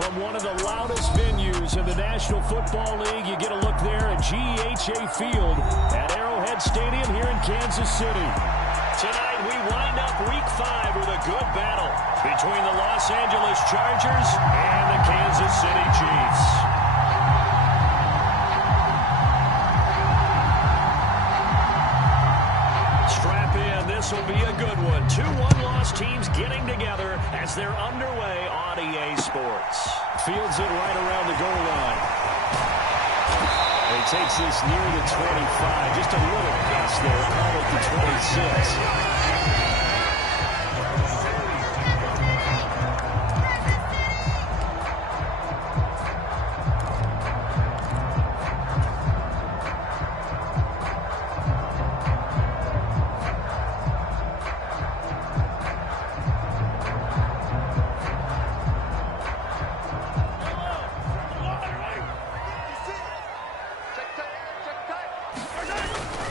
From one of the loudest venues in the National Football League, you get a look there at GEHA Field at Arrowhead Stadium here in Kansas City. Tonight, we wind up Week 5 with a good battle between the Los Angeles Chargers and the Kansas City Chiefs. Strap in, this will be a good one. Two one-loss teams getting together as they're underway on EA Sports. Fields it right around the goal line. He takes this near the 25. Just a little pass there. Call it the 26.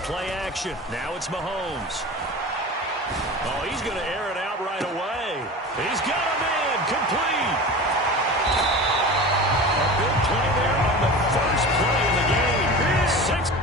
Play action. Now it's Mahomes. Oh, he's going to air it out right away. He's got a man. Complete. A big play there on the first play in the game. Here's 6.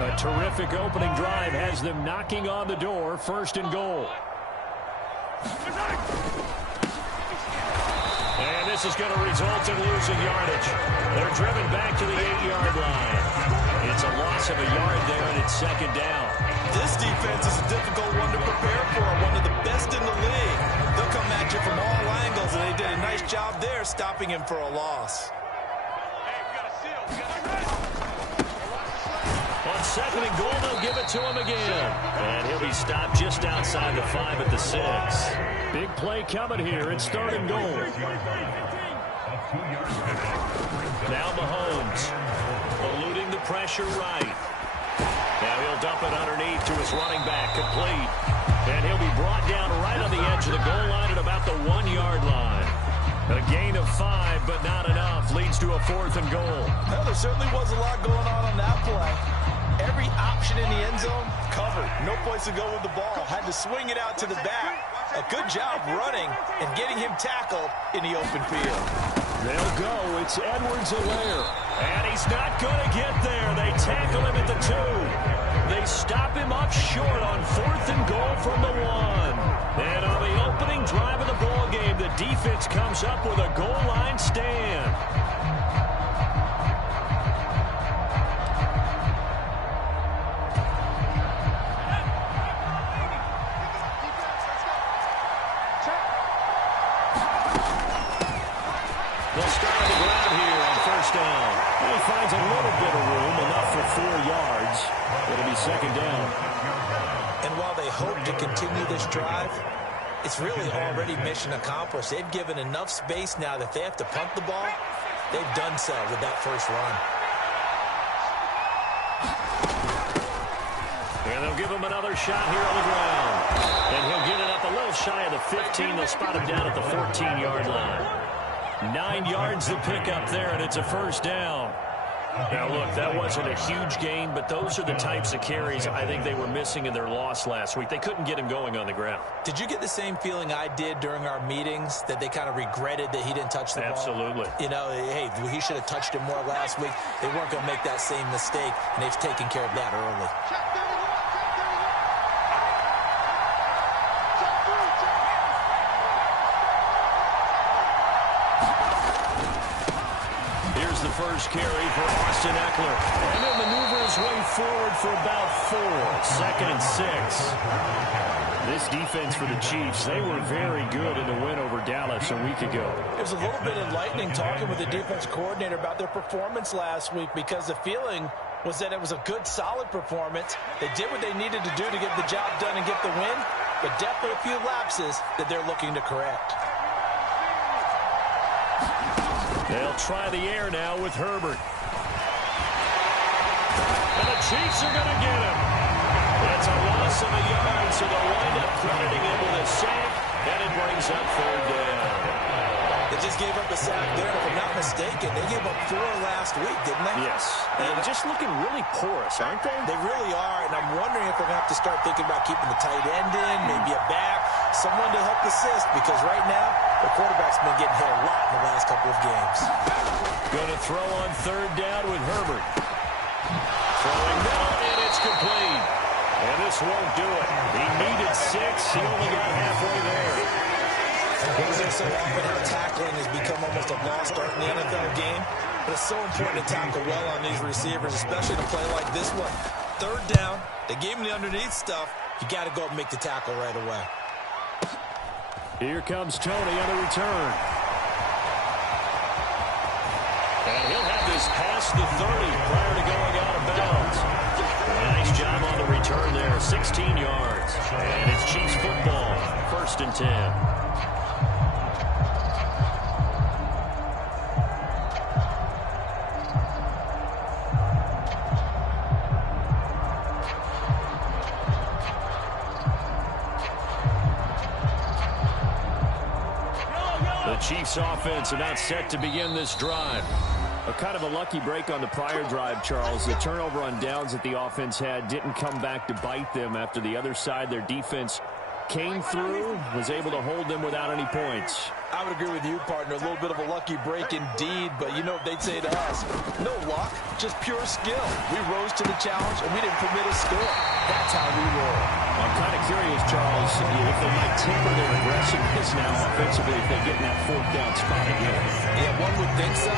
A terrific opening drive has them knocking on the door. First and goal. And this is going to result in losing yardage. They're driven back to the 8-yard line. It's a loss of a yard there, and it's second down. This defense is a difficult one to prepare for, one of the best in the league. They'll come at you from all angles, and they did a nice job there stopping him for a loss. On second and goal, they'll give it to him again. And he'll be stopped just outside the 5 at the 6. Big play coming here. It's third and goal. Now Mahomes eluding the pressure right. Now he'll dump it underneath to his running back, complete. And he'll be brought down right on the edge of the goal line at about the 1-yard line. A gain of 5, but not enough. Leads to a 4th and goal. Well, there certainly was a lot going on that play. Every option in the end zone covered. No place to go with the ball. Had to swing it out to the back. A good job running and getting him tackled in the open field. They'll go. It's Edwards-Helaire. And he's not going to get there. They tackle him at the 2. They stop him up short on 4th and goal from the 1. And on the opening drive of the ball game, the defense comes up with a goal line stand. They'll start on the ground here on first down. And he finds a little bit of room, enough for 4 yards. It'll be second down. And while they hope to continue this drive, it's really already mission accomplished. They've given enough space now that if they have to punt the ball, they've done so with that first run. And they'll give him another shot here on the ground. And he'll get it up a little shy of the 15. They'll spot him down at the 14-yard line. 9 yards to pick up there, and it's a first down. Now, look, that wasn't a huge gain, but those are the types of carries I think they were missing in their loss last week. They couldn't get him going on the ground. Did you get the same feeling I did during our meetings, that they kind of regretted that he didn't touch the ball? Absolutely. You know, hey, he should have touched it more last week. They weren't going to make that same mistake, and they've taken care of that early. First carry for Austin Eckler. And he'll maneuver his way forward for about 4. 2nd and 6. This defense for the Chiefs, they were very good in the win over Dallas a week ago. It was a little bit enlightening talking with the defense coordinator about their performance last week, because the feeling was that it was a good, solid performance. They did what they needed to do to get the job done and get the win, but definitely a few lapses that they're looking to correct. They'll try the air now with Herbert. And the Chiefs are going to get him. That's a loss of a yard, so they'll wind up crediting him with a sack, and it brings up 3rd down. They just gave up a sack there. If I'm not mistaken, they gave up 4 last week, didn't they? Yes. And just looking really porous, aren't they? They really are, and I'm wondering if they're going to have to start thinking about keeping the tight end in, maybe a back, someone to help assist, because right now, the quarterback's been getting hit a lot in the last couple of games. Going to throw on 3rd down with Herbert. Throwing middle, and it's complete. And this won't do it. He needed 6. He only got halfway there. So often how tackling has become almost a lost art in the NFL game, but it's so important to tackle well on these receivers, especially in a play like this one. 3rd down, they gave him the underneath stuff. You got to go and make the tackle right away. Here comes Tony on the return. And he'll have this past the 30 prior to going out of bounds. Nice job on the return there, 16 yards. And it's Chiefs football, 1st and 10. The Chiefs offense about set to begin this drive. A kind of a lucky break on the prior drive, Charles. The turnover on downs that the offense had didn't come back to bite them after the other side. Their defense came through, was able to hold them without any points. I would agree with you, partner. A little bit of a lucky break indeed, but you know what they'd say to us. No luck, just pure skill. We rose to the challenge, and we didn't permit a score. That's how we roll. I'm kind of curious, Charles, if they might temper their aggressiveness now offensively if they get in that 4th down spot again. Yeah, one would think so,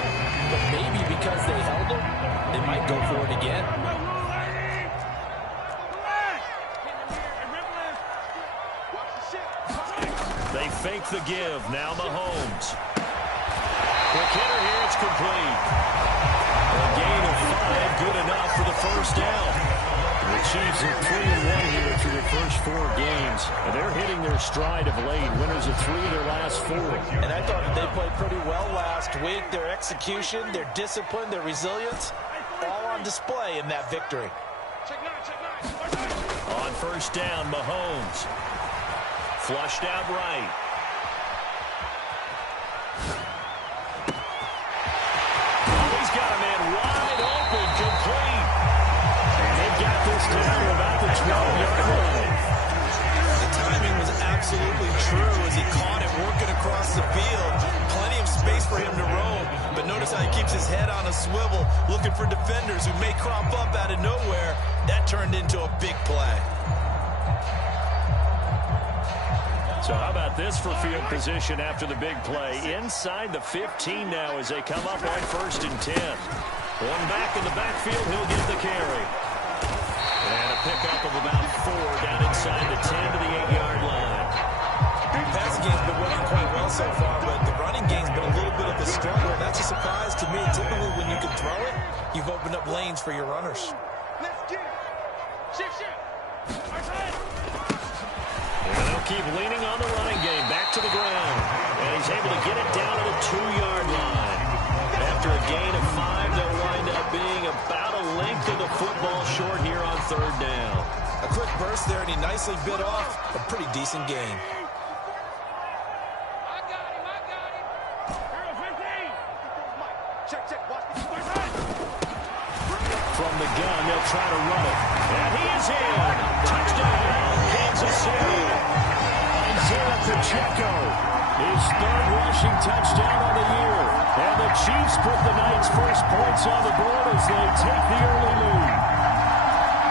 but maybe because they held them, they might go for it again. They fake the give. Now Mahomes. Quick hitter here. It's complete. A gain of 5. Good enough for the 1st down. The Chiefs are 3-1 here through their first 4 games. And they're hitting their stride of late. Winners of 3 of their last 4. And I thought that they played pretty well last week. Their execution, their discipline, their resilience, all on display in that victory. On 1st down, Mahomes. Flushed out right. Oh, he's got a man wide open, complete. And they got this down to about the 12-yard line. The timing was absolutely true as he caught it working across the field. Plenty of space for him to roam, but notice how he keeps his head on a swivel, looking for defenders who may crop up out of nowhere. That turned into a big play. So how about this for field position after the big play? Inside the 15 now as they come up on 1st and 10. One back in the backfield, he'll get the carry. And a pickup of about 4 down inside the 10 to the 8-yard line. The passing game's been working quite well so far, but the running game's been a little bit of a struggle. That's a surprise to me. Typically, when you can throw it, you've opened up lanes for your runners. Let's get it. Shift. And they'll keep leaning on the running game. Back to the ground. And he's able to get it down to the 2-yard line. After a gain of 5, they'll wind up being about a length of the football short here on 3rd down. A quick burst there, and he nicely bit off a pretty decent gain. I got him. Hero 15. Check. Watch this. From the gun, they'll try to run it. And he is in. Touchdown, Kansas City. Isaiah Pacheco, his 3rd rushing touchdown on the year. And the Chiefs put the night's first points on the board as they take the early lead.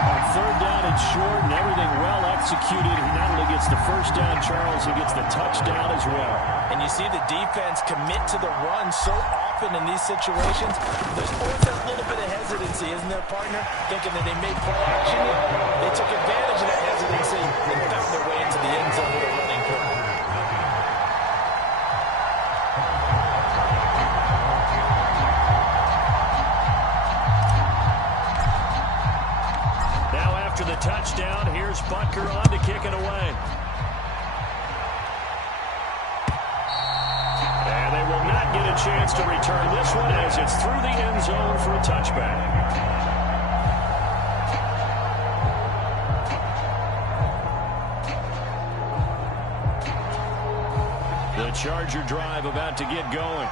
On 3rd down and short, and everything well executed. He not only gets the 1st down, Charles, he gets the touchdown as well. And you see the defense commit to the run so often happen in these situations, there's always that little bit of hesitancy, isn't there, partner? Thinking that they may play action here. They took advantage of that hesitancy and found their way into the end zone with a running play. Now after the touchdown, here's Butker on to kick it away. And they will not get a chance to return this one as it's through the end zone for a touchback. The Charger drive about to get going.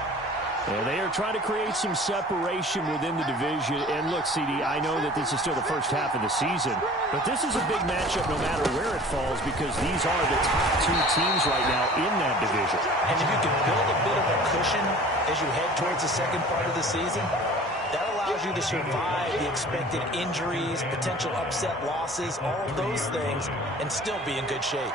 And they are trying to create some separation within the division. And look, CD, I know that this is still the first half of the season, but this is a big matchup no matter where it falls because these are the top two teams right now in that division. And if you can build a bit of a cushion as you head towards the second part of the season, that allows you to survive the expected injuries, potential upset losses, all of those things, and still be in good shape.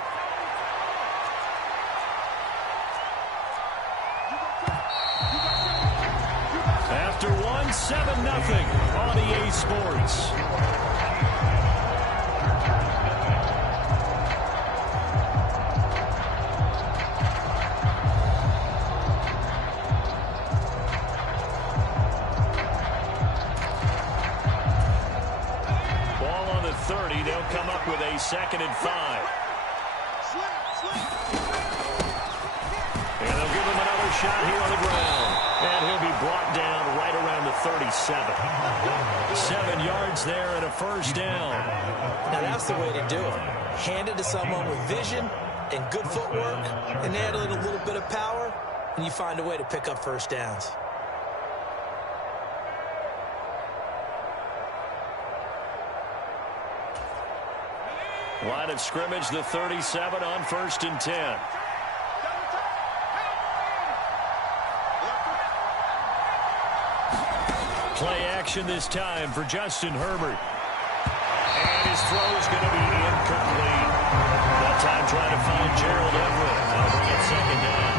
After one, 7-0 on EA Sports. Ball on the 30. They'll come up with a 2nd and 5. And they'll give him another shot here on the ground. And he'll be brought down right around the 37. 7 yards there and a first down. Now that's the way to do it. Hand it to someone with vision and good footwork and add in a little bit of power, and you find a way to pick up first downs. Line of scrimmage, the 37 on 1st and 10. Play action this time for Justin Herbert. And his throw is going to be incomplete. That time trying to find Gerald Everett. That'll bring it 2nd down.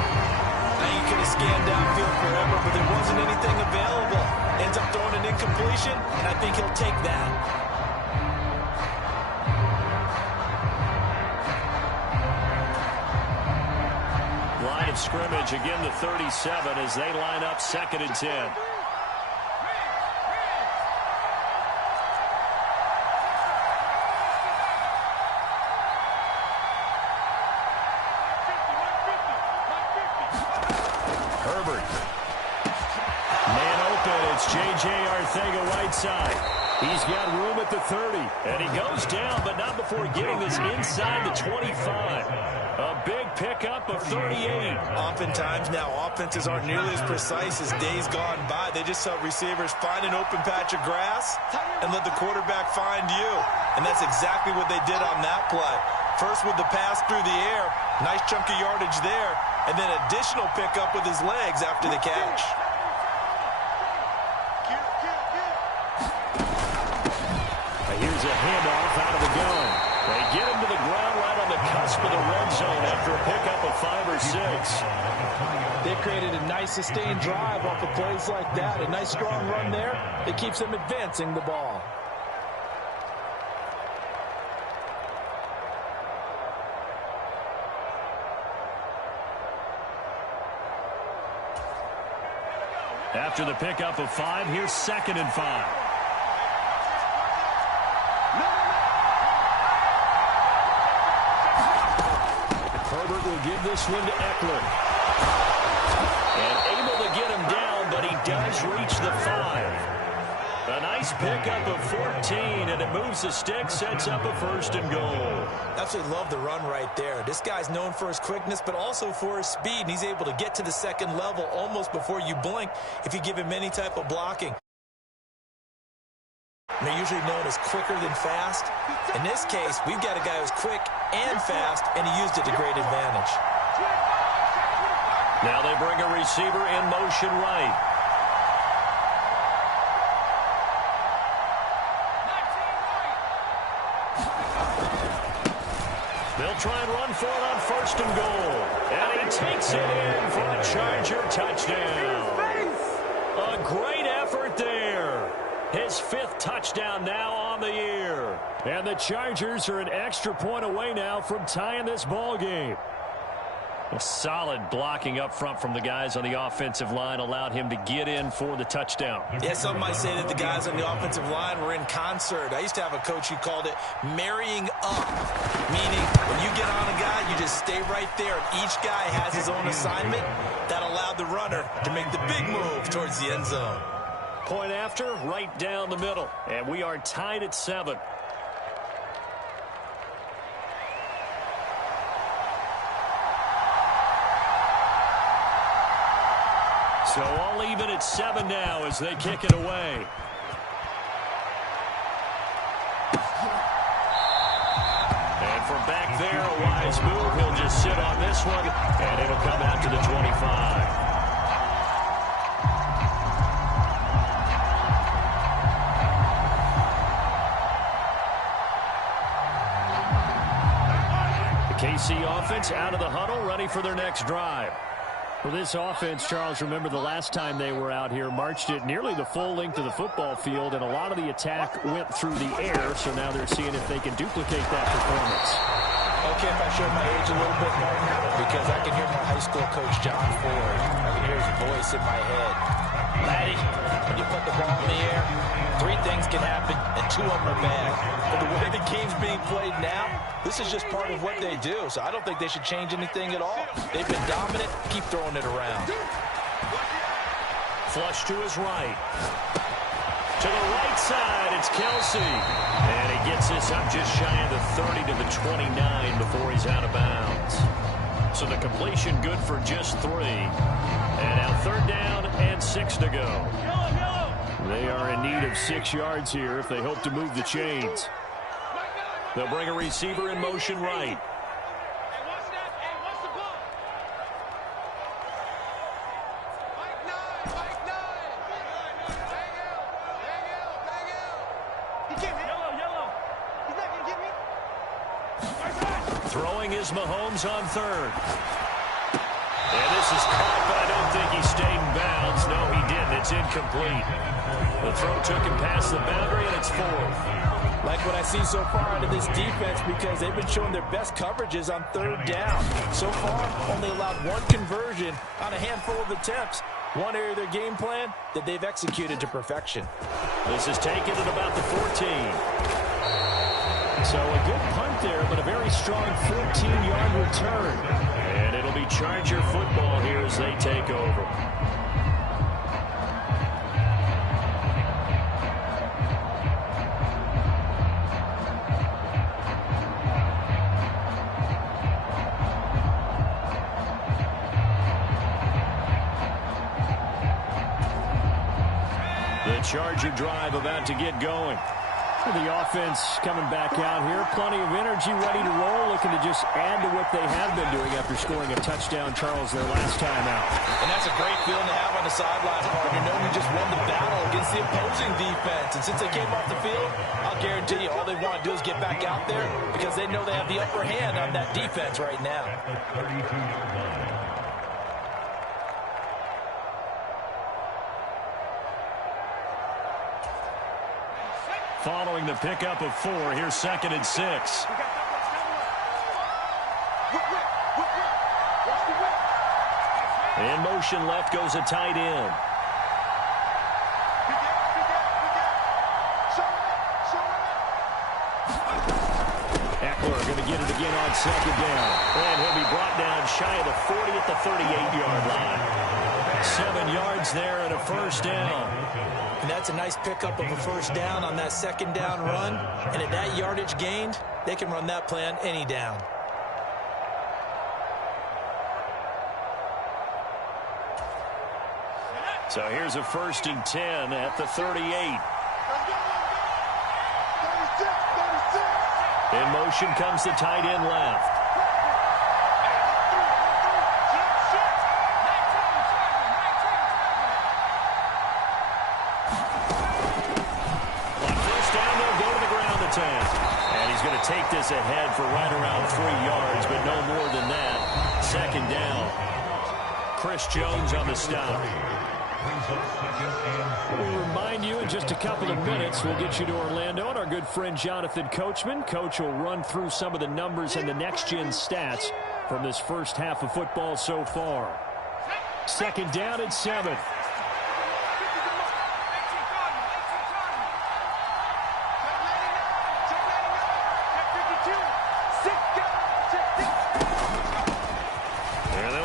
Now you could have scanned downfield forever, but there wasn't anything available. Ends up throwing an incompletion, and I think he'll take that. Line of scrimmage, again the 37 as they line up 2nd and 10. J.J. Arcega-Whiteside. He's got room at the 30. And he goes down, but not before getting this inside the 25. A big pickup of 38. Oftentimes now offenses aren't nearly as precise as days gone by. They just saw receivers find an open patch of grass and let the quarterback find you. And that's exactly what they did on that play. First with the pass through the air. Nice chunk of yardage there. And then additional pickup with his legs after the catch. Here's a handoff out of the gun. They get him to the ground right on the cusp of the red zone after a pickup of 5 or 6. They created a nice sustained drive off of plays like that. A nice strong run there that keeps them advancing the ball. After the pickup of 5, here's 2nd and 5. Herbert will give this one to Eckler. And able to get him down, but he does reach the 5. A nice pickup of 14, and it moves the stick, sets up a 1st and goal. Absolutely love the run right there. This guy's known for his quickness, but also for his speed, and he's able to get to the 2nd level almost before you blink if you give him any type of blocking. And they're usually known as quicker than fast. In this case, we've got a guy who's quick and fast, and he used it to great advantage. Now they bring a receiver in motion right. They'll try and run for it on 1st and goal. And he takes it in for a Charger touchdown. Great effort there. His 5th touchdown now on the year. And the Chargers are an extra point away now from tying this ball game. A solid blocking up front from the guys on the offensive line allowed him to get in for the touchdown. Yeah, some might say that the guys on the offensive line were in concert. I used to have a coach who called it marrying up, meaning when you get on a guy, you just stay right there. And each guy has his own assignment that allowed the runner to make the big move towards the end zone. Point after, right down the middle. And we are tied at 7. So all even at 7 now as they kick it away. And from back there, a wise move. He'll just sit on this one, and it'll come out to the 25. KC offense out of the huddle, ready for their next drive. For this offense, Charles, remember the last time they were out here, marched it nearly the full length of the football field, and a lot of the attack went through the air, so now they're seeing if they can duplicate that performance. Okay, if I show my age a little bit, Martin, because I can hear my high school coach, John Ford. I can hear his voice in my head. Laddie, when you put the ball in the air, 3 things can happen, and 2 of them are bad. But the way the game's being played now, this is just part of what they do, so I don't think they should change anything at all. They've been dominant. Keep throwing it around. Flush to his right. To the right side, it's Kelsey. And he gets this up just shy of the 30 to the 29 before he's out of bounds. So the completion good for just 3. And now 3rd down and 6 to go. They are in need of 6 yards here if they hope to move the chains. They'll bring a receiver in motion right. Throwing is Mahomes on 3rd. And this is caught, but I don't think he stayed in bounds. No, he didn't. It's incomplete. The throw took him past the boundary, and it's 4th. Like what I see so far out of this defense, because they've been showing their best coverages on 3rd down. So far, only allowed 1 conversion on a handful of attempts. One area of their game plan that they've executed to perfection. This is taken at about the 14. So a good punt there, but a very strong 14-yard return. And it'll be Charger football here as they take over. The Charger drive about to get going. The offense coming back out here. Plenty of energy, ready to roll, looking to just add to what they have been doing after scoring a touchdown, Charles, their last time out. And that's a great feeling to have on the sideline, partner, knowing we just won the battle against the opposing defense. And since they came off the field, I'll guarantee you all they want to do is get back out there because they know they have the upper hand on that defense right now. Following the pickup of 4, here's 2nd and 6. In motion left goes a tight end. Eckler going to get it again on 2nd down. And he'll be brought down shy of the 40 at the 38-yard line. 7 yards there and a 1st down. And that's a nice pickup of a 1st down on that 2nd down run. And at that yardage gained, they can run that play on any down. So here's a 1st and 10 at the 38. In motion comes the tight end left. And he's going to take this ahead for right around 3 yards, but no more than that. 2nd down. Chris Jones on the stop. We remind you in just a couple of minutes we'll get you to Orlando, and our good friend Jonathan Coachman. Coach will run through some of the numbers and the next-gen stats from this first half of football so far. Second down at 7.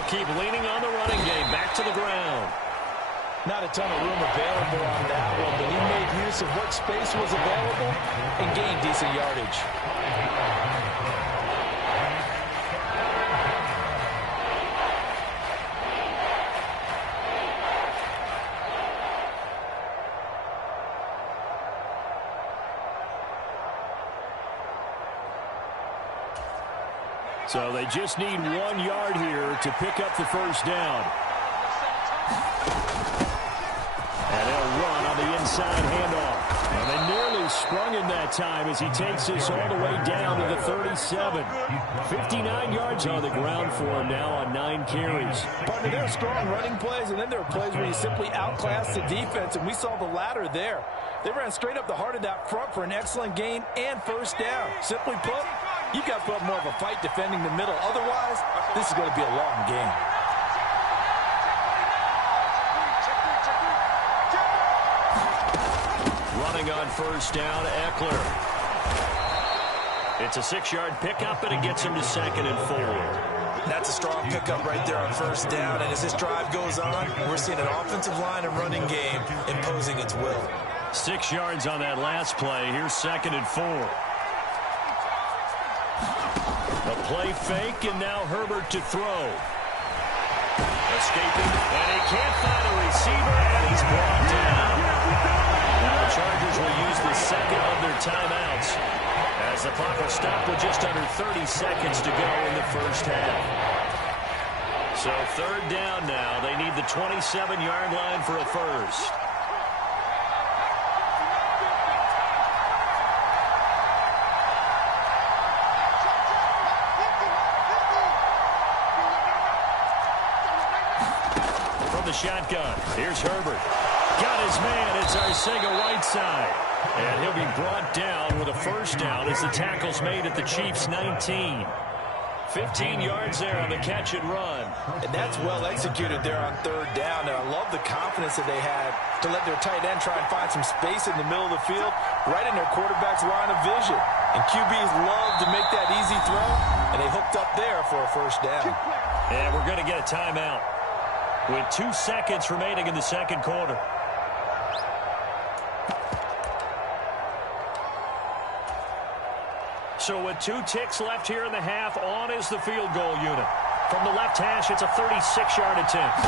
Keep leaning on the running game. Back to the ground. Not a ton of room available on that one, but he made use of what space was available and gained decent yardage. So they just need 1 yard here to pick up the first down. And they'll run on the inside handoff. And they nearly sprung him that time as he takes this all the way down to the 37. 59 yards on the ground for him now on 9 carries. Partner, there are strong running plays, and then there are plays where you simply outclass the defense, and we saw the latter there. They ran straight up the heart of that front for an excellent gain and first down. Simply put, you've got to put up more of a fight defending the middle. Otherwise, this is going to be a long game. Running on first down, Eckler. It's a 6-yard pickup, and it gets him to 2nd and 4. That's a strong pickup right there on first down, and as this drive goes on, we're seeing an offensive line and running game imposing its will. 6 yards on that last play. Here's 2nd and 4. A play fake, and now Herbert to throw. Escaping, and he can't find a receiver, and he's brought down. Now the Chargers will use the second of their timeouts as the clock will stop with just under 30 seconds to go in the first half. So 3rd down now. They need the 27-yard line for a first. Shotgun. Here's Herbert. Got his man. It's Arcega-Whiteside. And he'll be brought down with a first down as the tackle's made at the Chiefs' 19. 15 yards there on the catch and run. And that's well executed there on 3rd down. And I love the confidence that they had to let their tight end try and find some space in the middle of the field, right in their quarterback's line of vision. And QBs love to make that easy throw, and they hooked up there for a first down. And we're going to get a timeout with 2 seconds remaining in the second quarter. So with 2 ticks left here in the half, on is the field goal unit. From the left hash, it's a 36-yard attempt.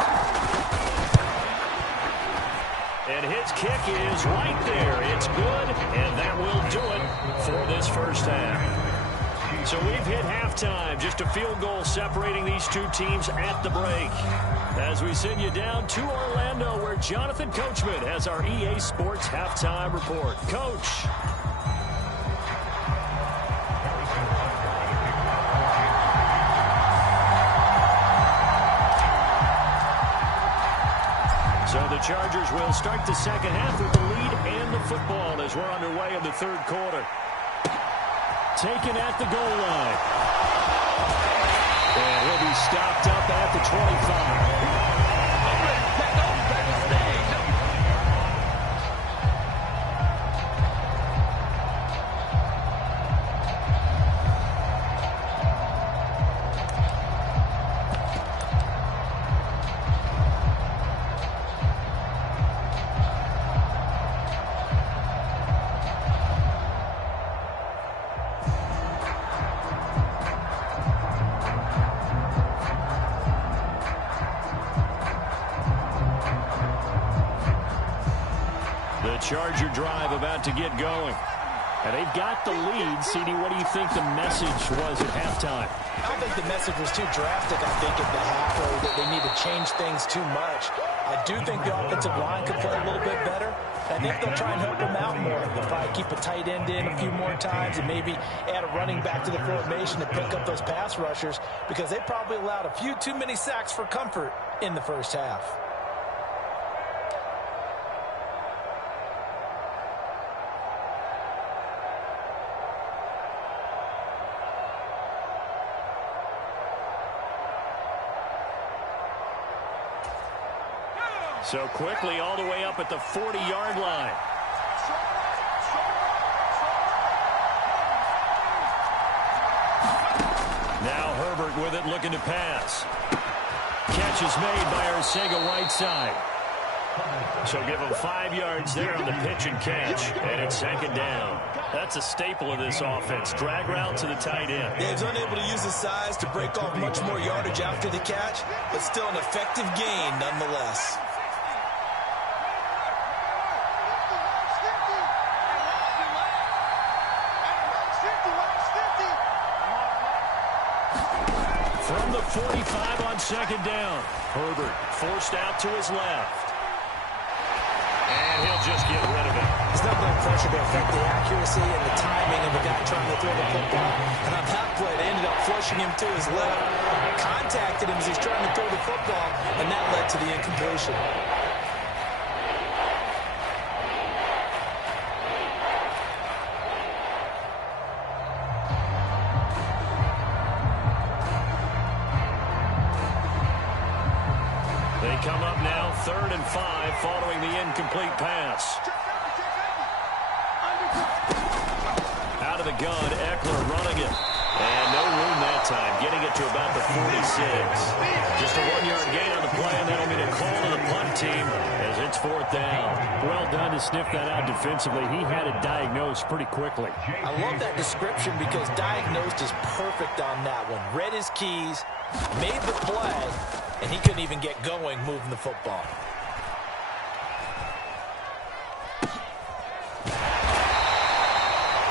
And his kick is right there. It's good, and that will do it for this first half. So we've hit halftime. Just a field goal separating these two teams at the break. As we send you down to Orlando, where Jonathan Coachman has our EA Sports halftime report. Coach. So the Chargers will start the second half with the lead and the football as we're underway in the third quarter. Taken at the goal line. And he'll be stopped up at the 25. Charger drive about to get going. And they've got the lead. CD, what do you think the message was at halftime? I don't think the message was too drastic, I think, at the half, or that they need to change things too much. I do think the offensive line could play a little bit better. I think they'll try and help them out more. They'll probably keep a tight end in a few more times and maybe add a running back to the formation to pick up those pass rushers, because they probably allowed a few too many sacks for comfort in the first half. So quickly all the way up at the 40-yard line. Now Herbert with it, looking to pass. Catch is made by Arcega-Whiteside. So give him 5 yards there on the pitch and catch, and it's 2nd down. That's a staple of this offense. Drag route to the tight end. Yeah, he's unable to use his size to break off much more yardage after the catch, but still an effective gain nonetheless. From the 45 on 2nd down. Herbert forced out to his left. And he'll just get rid of it. There's not enough pressure to affect the accuracy and the timing of the guy trying to throw the football. And on that play, they ended up flushing him to his left. Contacted him as he's trying to throw the football, and that led to the incompletion. They come up now 3rd and 5 following the incomplete pass. Out of the gun, Eckler running it. And no room that time, getting it to about the 46. Just a 1-yard gain on the play, and that'll mean a call to the punt team as it's 4th down. Well done to sniff that out defensively. He had it diagnosed pretty quickly. I love that description because diagnosed is perfect on that one. Read his keys, made the play, and he couldn't even get going moving the football.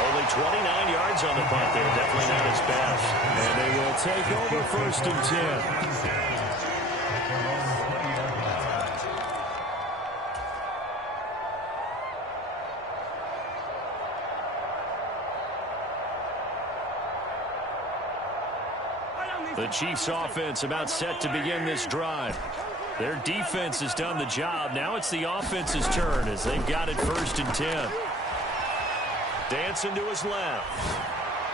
Only 29 yards on the punt there. Definitely not his best. And they will take over 1st and 10. The Chiefs offense about set to begin this drive. Their defense has done the job. Now it's the offense's turn as they've got it 1st and 10. Dancing to his left.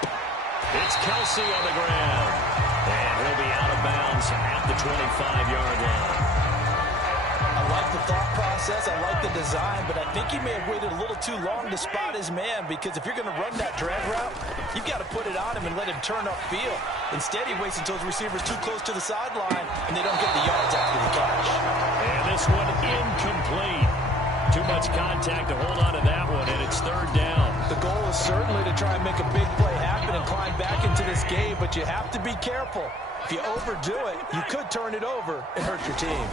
It's Kelsey on the ground. And he'll be out of bounds at the 25-yard line. I like the thought process. I like the design, but I think he may have waited a little too long to spot his man because if you're going to run that drag route, you've got to put it on him and let him turn upfield. Instead, he waits until his receiver's too close to the sideline, and they don't get the yards after the catch. And this one incomplete. Too much contact to hold on to that one, and it's 3rd down. The goal is certainly to try and make a big play happen and climb back into this game, but you have to be careful. If you overdo it, you could turn it over and hurt your team.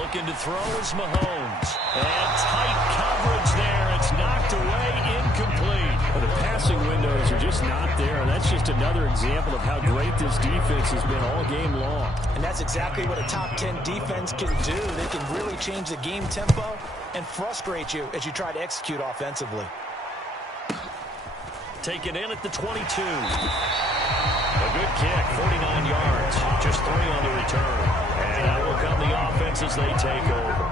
Looking to throw is Mahomes. And tight coverage there. It's knocked away, incomplete. Well, the passing windows are just not there. That's just another example of how great this defense has been all game long. And that's exactly what a top 10 defense can do. They can really change the game tempo and frustrate you as you try to execute offensively. Taken in at the 22. A good kick, 49 yards. Just 3 on the return. And out will come the offense as they take over.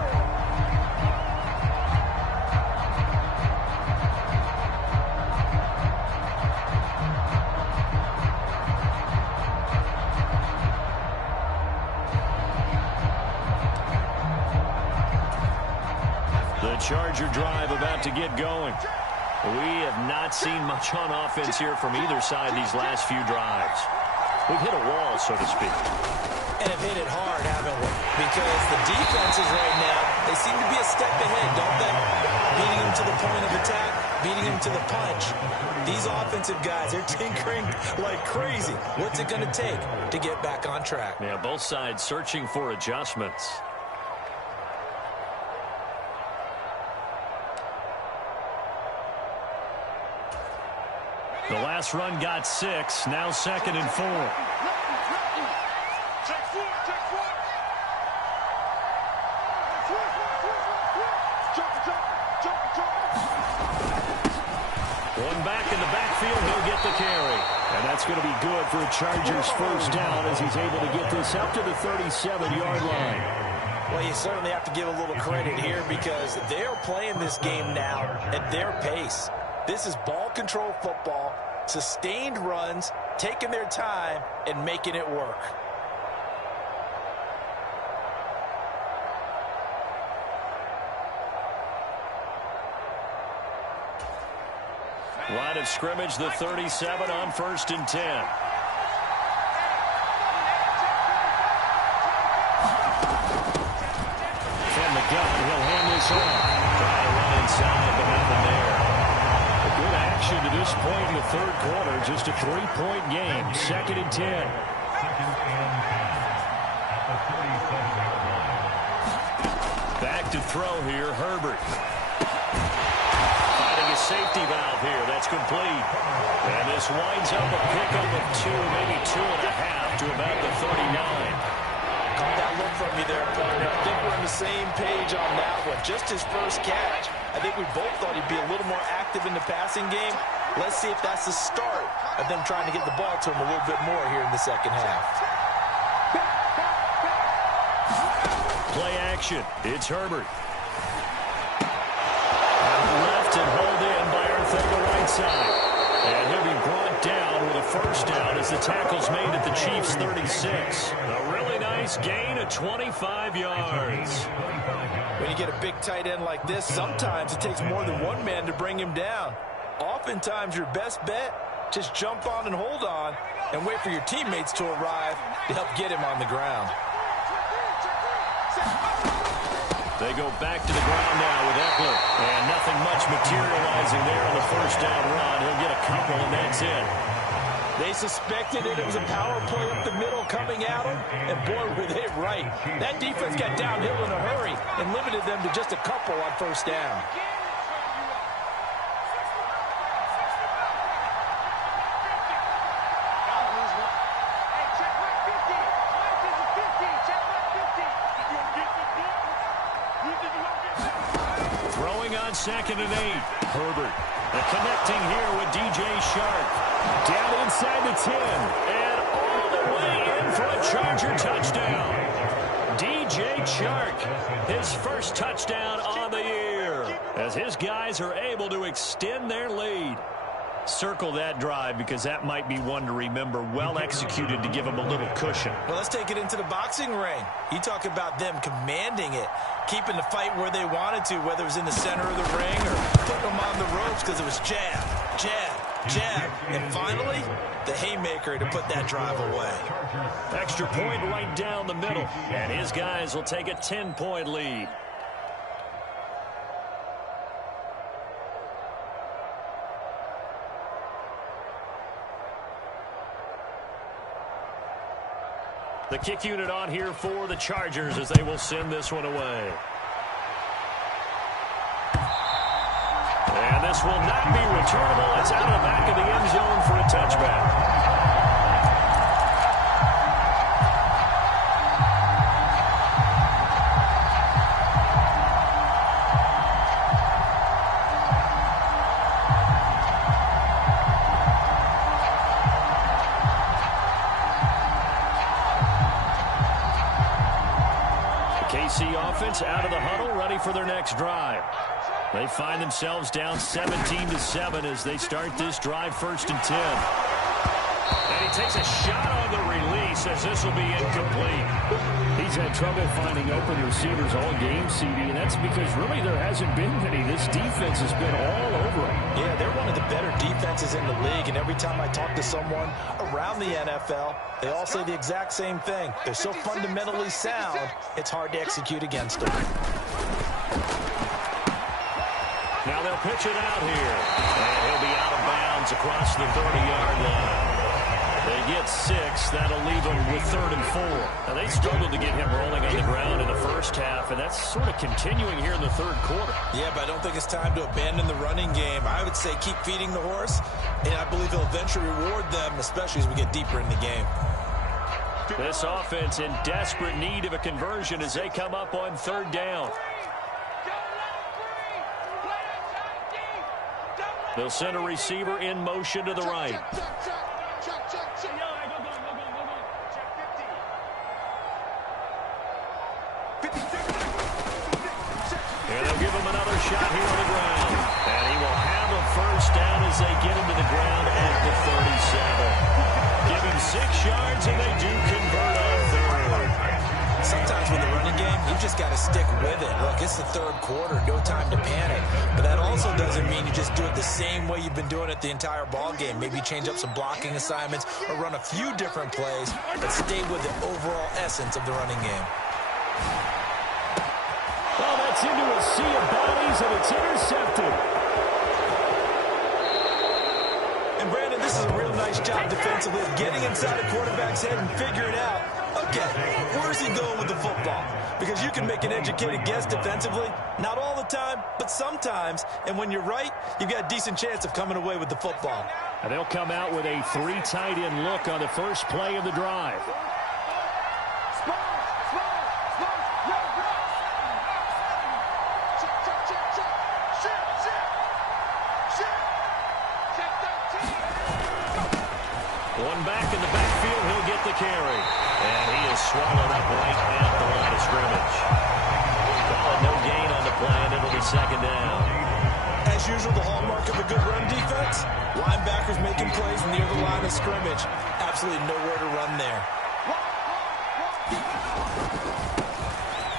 The Charger drive about to get going. We have not seen much on offense here from either side these last few drives. We've hit a wall, so to speak. And have hit it hard, haven't we? Because the defenses right now, they seem to be a step ahead, don't they? Beating them to the point of attack, beating them to the punch. These offensive guys, they're tinkering like crazy. What's it going to take to get back on track? Yeah, both sides searching for adjustments. The last run got 6, now 2nd and 4. One back in the backfield, he'll get the carry. And that's going to be good for a Chargers 1st down as he's able to get this up to the 37-yard line. Well, you certainly have to give a little credit here because they're playing this game now at their pace. This is ball control football, sustained runs, taking their time, and making it work. Line of scrimmage, the 37 on 1st and 10. From the gun, he'll hand this off. Trying to run inside, but nothing there. A good action to this point in the third quarter. Just a 3-point game. 2nd and 10. Back to throw here, Herbert. Finding a safety valve here. That's complete. And this winds up a pickup of 2, maybe 2.5 to about the 39. Caught that look from me there, partner. I think we're on the same page on that one. Just his first catch. I think we both thought he'd be a little more active in the passing game. Let's see if that's the start of them trying to get the ball to him a little bit more here in the second half. Play action. It's Herbert. Left and hauled in by Arcega-Whiteside. And he'll be brought down with a first down as the tackle's made at the Chiefs' 36. A really nice gain of 25 yards. When you get a big tight end like this, sometimes it takes more than one man to bring him down. Oftentimes, your best bet, just jump on and hold on and wait for your teammates to arrive to help get him on the ground. They go back to the ground now with Eckler. And nothing much materializing there on the first down run. He'll get a couple, and that's it. They suspected it was a power play up the middle coming at them, and boy, were they right. That defense got downhill in a hurry and limited them to just a couple on first down. Throwing on 2nd and 8. Herbert. Connecting here with DJ Chark. Down inside the 10. And all the way in for a Charger touchdown. DJ Chark, his first touchdown on the year, as his guys are able to extend their lead. Circle that drive because that might be one to remember. Well executed to give them a little cushion. Well, let's take it into the boxing ring. You talk about them commanding it, keeping the fight where they wanted to, whether it was in the center of the ring or putting them on the ropes because it was jab, jab, jab. And finally, the haymaker to put that drive away. Extra point right down the middle. And his guys will take a 10-point lead. The kick unit on here for the Chargers as they will send this one away. And this will not be returnable. It's out of the back of the end zone for a touchback. Offense out of the huddle, ready for their next drive. They find themselves down 17-7 as they start this drive, 1st and 10. And he takes a shot on the release as this will be incomplete. He's had trouble finding open receivers all game, CD, and that's because really there hasn't been many. This defense has been all over him. Yeah, they're one of the better defenses in the league, and every time I talk to someone around the NFL, they all say the exact same thing. They're so fundamentally sound, it's hard to execute against them. Now they'll pitch it out here, and he'll be out of bounds across the 30-yard line. They get 6. That'll leave them with 3rd and 4. Now, they struggled to get him rolling on the ground in the first half, and that's sort of continuing here in the third quarter. Yeah, but I don't think it's time to abandon the running game. I would say keep feeding the horse, and I believe he'll eventually reward them, especially as we get deeper in the game. This offense in desperate need of a conversion as they come up on 3rd down. They'll send a receiver in motion to the right. And they'll give him another shot here on the ground. And he will have a first down as they get him to the ground at the 37. Give him 6 yards, and they do convert on 3rd. Sometimes with the running game, you just got to stick with it. Look, it's the third quarter, no time to panic. But that also doesn't mean you just do it the same way you've been doing it the entire ball game. Maybe change up some blocking assignments or run a few different plays, but stay with the overall essence of the running game. Well, that's into a sea of bodies, and it's intercepted. And Brandon, this is a real nice job defensively of getting inside a quarterback's head and figuring out, okay, where's he going with the football? Because you can make an educated guess defensively, not all the time, but sometimes. And when you're right, you've got a decent chance of coming away with the football. And they'll come out with a 3 tight end look on the first play of the drive. One back in the backfield, he'll get the carry. And he is swallowed up right at the line of scrimmage. Well, no gain on the play, and it'll be second down. As usual, the hallmark of a good run defense, linebackers making plays near the line of scrimmage. Absolutely nowhere to run there.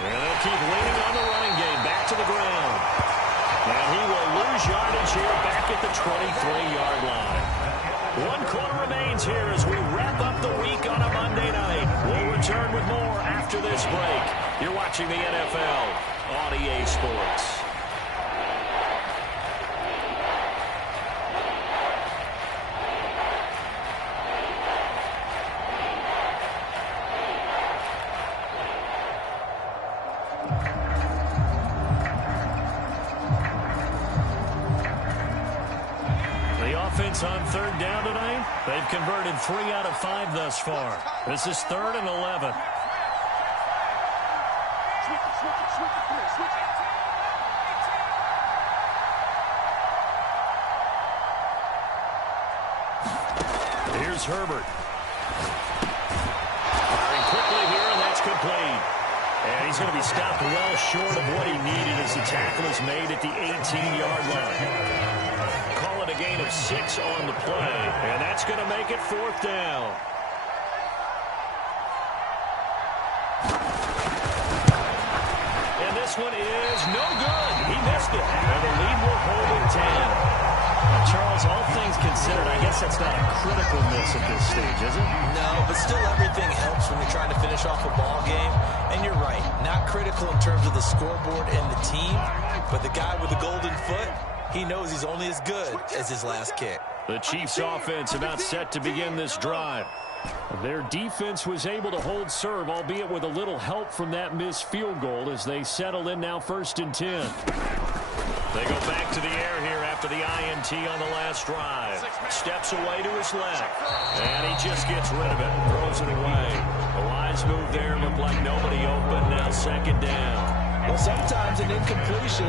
And they'll keep leaning on the running game, back to the ground. And he will lose yardage here back at the 23-yard line. 1 quarter remains here as we wrap up the week on a Monday night. We'll return with more after this break. You're watching the NFL on EA Sports. On third down tonight, they've converted 3 out of 5 thus far. This is 3rd and 11. Here's Herbert. Firing quickly here, and that's complete. And he's going to be stopped well short of what he needed as the tackle is made at the 18-yard line. A gain of 6 on the play, and that's going to make it 4th down. And this one is no good. He missed it, and the lead will hold at 10. Charles, all things considered, I guess that's not a critical miss at this stage, is it? No, but still everything helps when you're trying to finish off a ball game. And you're right, not critical in terms of the scoreboard and the team, but the guy with the golden foot, he knows he's only as good as his last kick. The Chiefs offense about set to begin this drive. Their defense was able to hold serve, albeit with a little help from that missed field goal as they settle in now 1st and 10. They go back to the air here after the INT on the last drive. Steps away to his left. And he just gets rid of it. Throws it away. A wise move there. Looked like nobody open. Now 2nd down. Well, sometimes an incompletion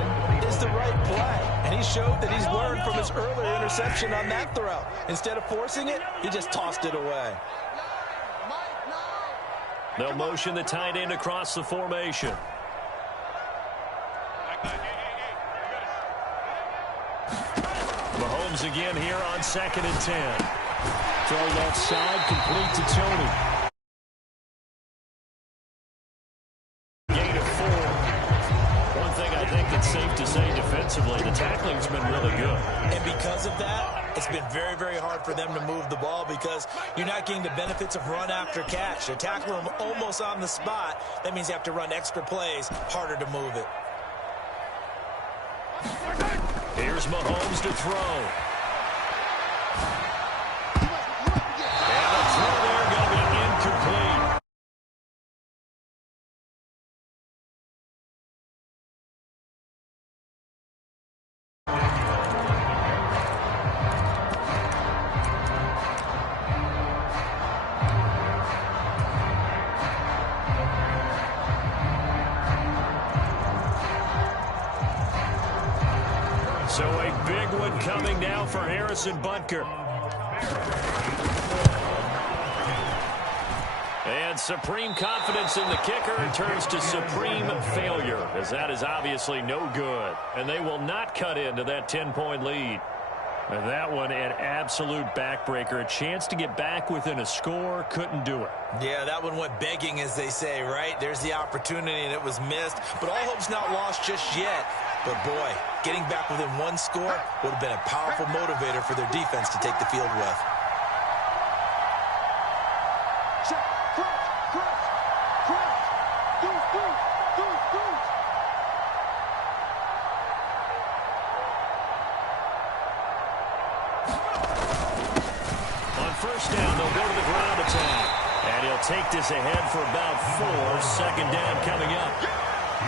is the right play. And he showed that he's learned from his earlier interception on that throw. Instead of forcing it, he just tossed it away. They'll motion the tight end across the formation. Mahomes again here on 2nd and 10. Throw left side, complete to Tony. Gain of 4. One thing I think that's safe to say defensively, the tackling's been really good. And because of that, it's been very, very hard for them to move the ball because you're not getting the benefits of run after catch. They tackle them almost on the spot. That means you have to run extra plays, harder to move it. Here's Mahomes to throw. And the throw there going to be incomplete. So a big one coming now for Harrison Butker. And supreme confidence in the kicker turns to supreme failure, as that is obviously no good. And they will not cut into that 10-point lead. And that one an absolute backbreaker. A chance to get back within a score, couldn't do it. Yeah, that one went begging, as they say, right? There's the opportunity, and it was missed. But all hope's not lost just yet. But, boy, getting back within one score would have been a powerful motivator for their defense to take the field with. First down, they'll go to the ground attack. And he'll take this ahead for about 4. Second down coming up.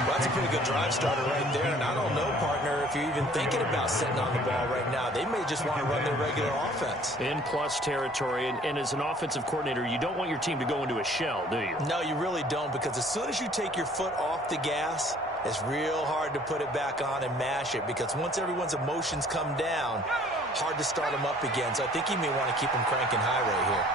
Well, that's a pretty good drive starter right there. And I don't know, partner, if you're even thinking about sitting on the ball right now. They may just want to run their regular offense. In plus territory. And as an offensive coordinator, you don't want your team to go into a shell, do you? No, you really don't, because as soon as you take your foot off the gas, it's real hard to put it back on and mash it, because once everyone's emotions come down, hard to start them up again. So I think he may want to keep them cranking high right here.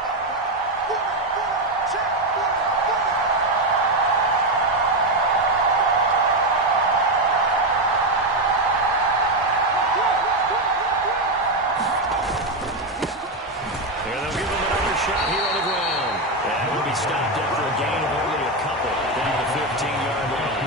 And they'll give him another shot here on the ground. And will be stopped after a gain of only a couple down the 15-yard line.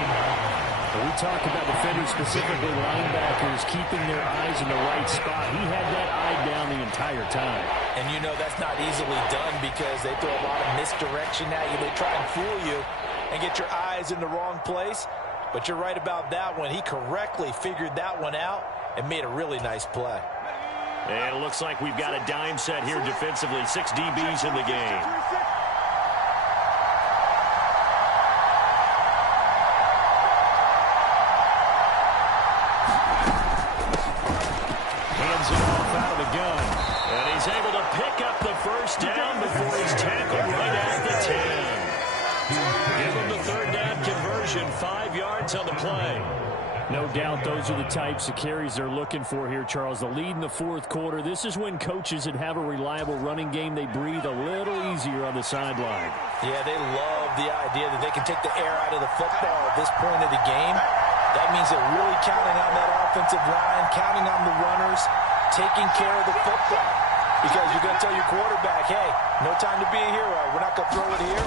We talk about defenders, specifically linebackers, keeping their eyes in the right spot. He had that eye down the entire time. And you know that's not easily done, because they throw a lot of misdirection at you. They try and fool you and get your eyes in the wrong place. But you're right about that one. He correctly figured that one out and made a really nice play. And it looks like we've got a dime set here defensively. 6 DBs in the game. Down before he's tackled right at the 10. Give him the third down conversion, 5 yards on the play. No doubt those are the types of carries they're looking for here, Charles. The lead in the fourth quarter. This is when coaches that have a reliable running game, they breathe a little easier on the sideline. Yeah, they love the idea that they can take the air out of the football at this point of the game. That means they're really counting on that offensive line, counting on the runners, taking care of the football. Because you're going to tell your quarterback, hey, no time to be a hero. We're not going to throw it here.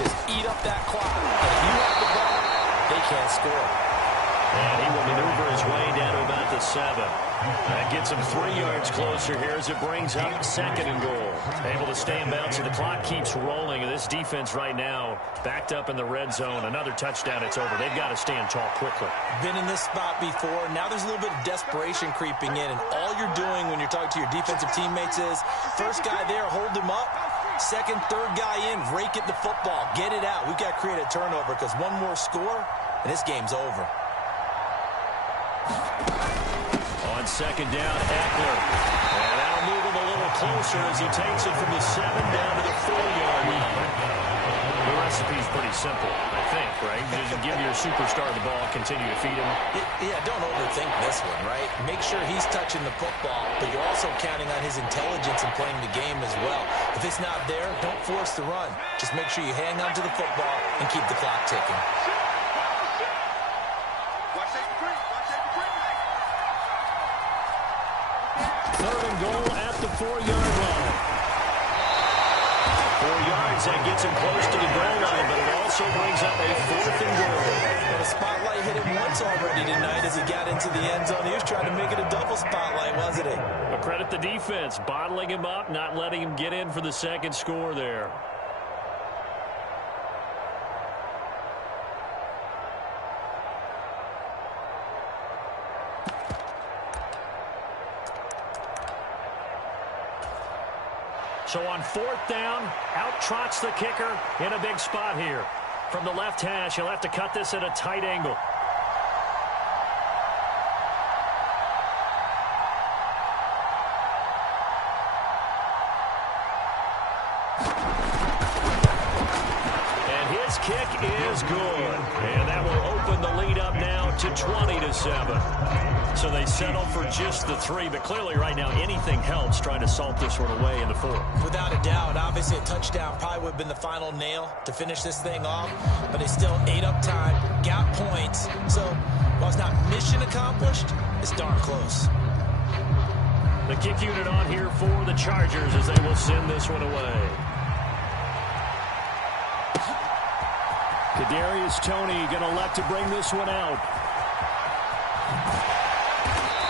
Just eat up that clock. And if you have the ball, they can't score. And he will maneuver his way down to about the 7. That gets him 3 yards closer here as it brings up 2nd and goal. Able to stay in bounds, and the clock keeps rolling. And this defense right now backed up in the red zone. Another touchdown, it's over. They've got to stand tall quickly. Been in this spot before. Now there's a little bit of desperation creeping in. And all you're doing when you're talking to your defensive teammates is, first guy there, hold him up. Second, third guy in, rake at the football. Get it out. We've got to create a turnover, because one more score, and this game's over. On 2nd down, Eckler. And that'll move him a little closer as he takes it from the 7 down to the 4-yard line. The recipe's pretty simple, I think, right? Just give your superstar the ball, continue to feed him. Yeah, don't overthink this one, right? Make sure he's touching the football, but you're also counting on his intelligence in playing the game as well. If it's not there, don't force the run. Just make sure you hang on to the football and keep the clock ticking. Third and goal at the 4-yard line. 4 yards, that gets him close to the goal line, but it also brings up a 4th and goal. Well, the spotlight hit him once already tonight as he got into the end zone. He was trying to make it a double spotlight, wasn't he? But credit the defense, bottling him up, not letting him get in for the second score there. So on 4th down, out trots the kicker in a big spot here. From the left hash, he'll have to cut this at a tight angle. And his kick is good. And that will open the lead up now to 20-7. So they settle for just the 3, but clearly right now anything helps trying to salt this one away in the 4th. Without a doubt, obviously a touchdown probably would have been the final nail to finish this thing off, but they still ate up time, got points. So while it's not mission accomplished, it's darn close. The kick unit on here for the Chargers as they will send this one away. Kadarius Toney going to elect to bring this one out.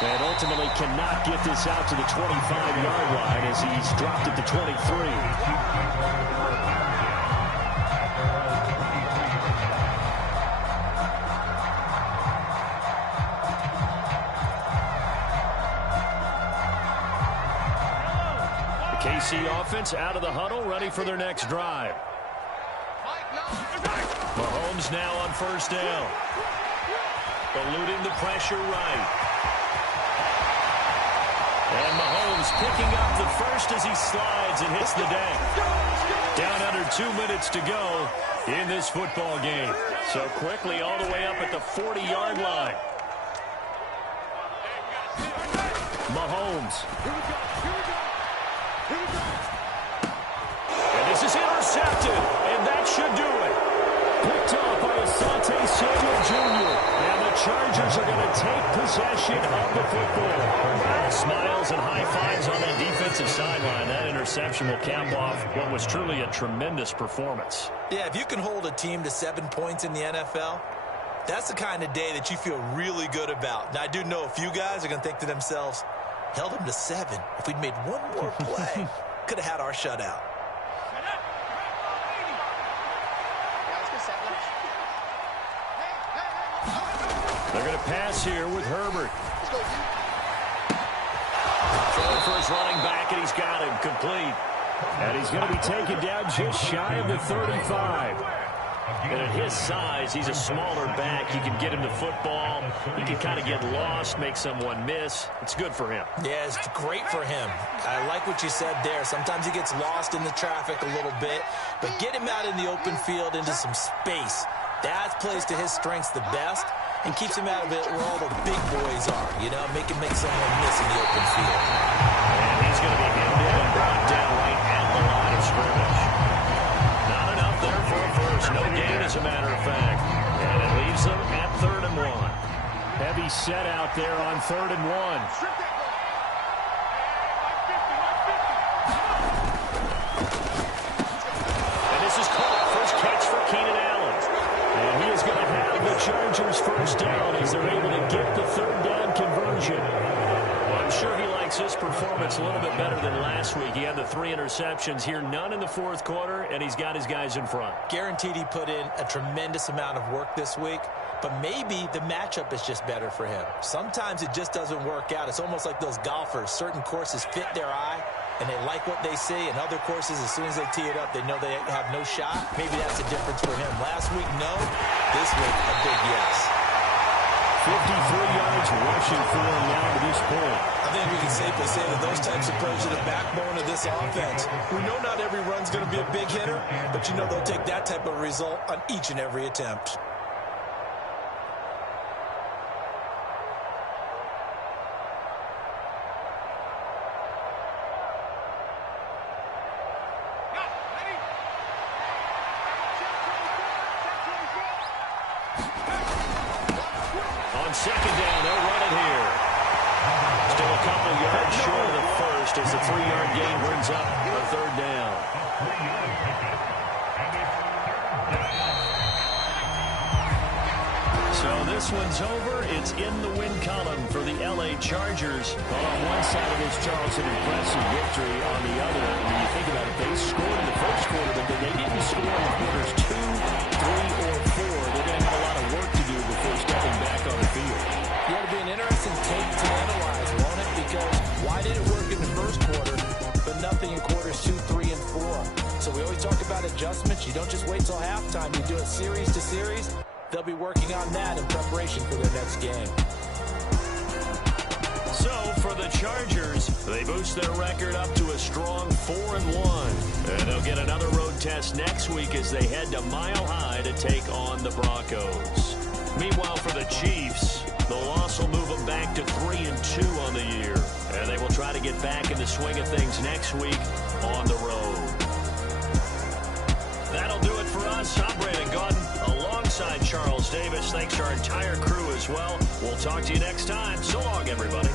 And ultimately cannot get this out to the 25-yard line as he's dropped at the 23. KC offense out of the huddle, ready for their next drive. Mahomes now on first down. Eluding the pressure right. And Mahomes picking up the first as he slides and hits the deck. Down under 2 minutes to go in this football game. So quickly all the way up at the 40-yard line. Mahomes. And this is intercepted, and that should do it. Picked off by Asante Samuel Jr. And the Chargers are going to take possession of the football. Smiles and high fives on that defensive sideline. That interception will cap off what was truly a tremendous performance. Yeah, if you can hold a team to 7 points in the NFL, that's the kind of day that you feel really good about. Now, I do know a few guys are going to think to themselves, held them to 7. If we'd made one more play, could have had our shutout. They're going to pass here with Herbert. Throwing for his running back, and he's got him complete. And he's going to be taken down just shy of the 35. And at his size, he's a smaller back. You can get him the football. He can kind of get lost, make someone miss. It's good for him. Yeah, it's great for him. I like what you said there. Sometimes he gets lost in the traffic a little bit, but get him out in the open field into some space. That plays to his strengths the best and keeps him out of it where all the big boys are, you know, make someone miss in the open field. And he's going to be hemmed in and brought down right at the line of scrimmage. Not enough there for a first. No gain, as a matter of fact. And it leaves them at 3rd and 1. Heavy set out there on 3rd and 1. And this is caught. First catch for Keenan Allen. And he is going to have the Chargers first down as they're able to get the 3rd down conversion. Well, I'm sure he likes his performance a little bit better than last week. He had the 3 interceptions here, none in the 4th quarter, and he's got his guys in front. Guaranteed he put in a tremendous amount of work this week, but maybe the matchup is just better for him. Sometimes it just doesn't work out. It's almost like those golfers. Certain courses fit their eye, and they like what they see, and other courses, as soon as they tee it up, they know they have no shot. Maybe that's the difference for him. Last week, no. This week, a big yes. 53 yards rushing for him now to this point. I think we can safely say that those types of plays are the backbone of this offense. We know not every run's going to be a big hitter, but you know they'll take that type of result on each and every attempt. Second down, they'll run it here. Still a couple yards short of the first as the 3-yard gain brings up a 3rd down. So this one's over. It's in the win column for the LA Chargers. Well, on one side of this, Charles, an impressive victory. On the other, when you think about it, they scored in the first quarter, but they didn't score in quarters 2, 3, or 4. They're going to have a lot of work to do before stepping back on the field. Yeah, it'll be an interesting tape to analyze, won't it? Because why did it work in the first quarter, but nothing in quarters 2, 3, and 4? So we always talk about adjustments. You don't just wait till halftime. You do it series to series. They'll be working on that in preparation for their next game. So for the Chargers, they boost their record up to a strong 4-1. And they'll get another road test next week as they head to Mile High to take on the Broncos. Meanwhile, for the Chiefs, the loss will move them back to 3-2 on the year. And they will try to get back in the swing of things next week on the road. That'll do it for us. I'm Brandon Gaudin alongside Charles Davis. Thanks to our entire crew as well. We'll talk to you next time. So long, everybody.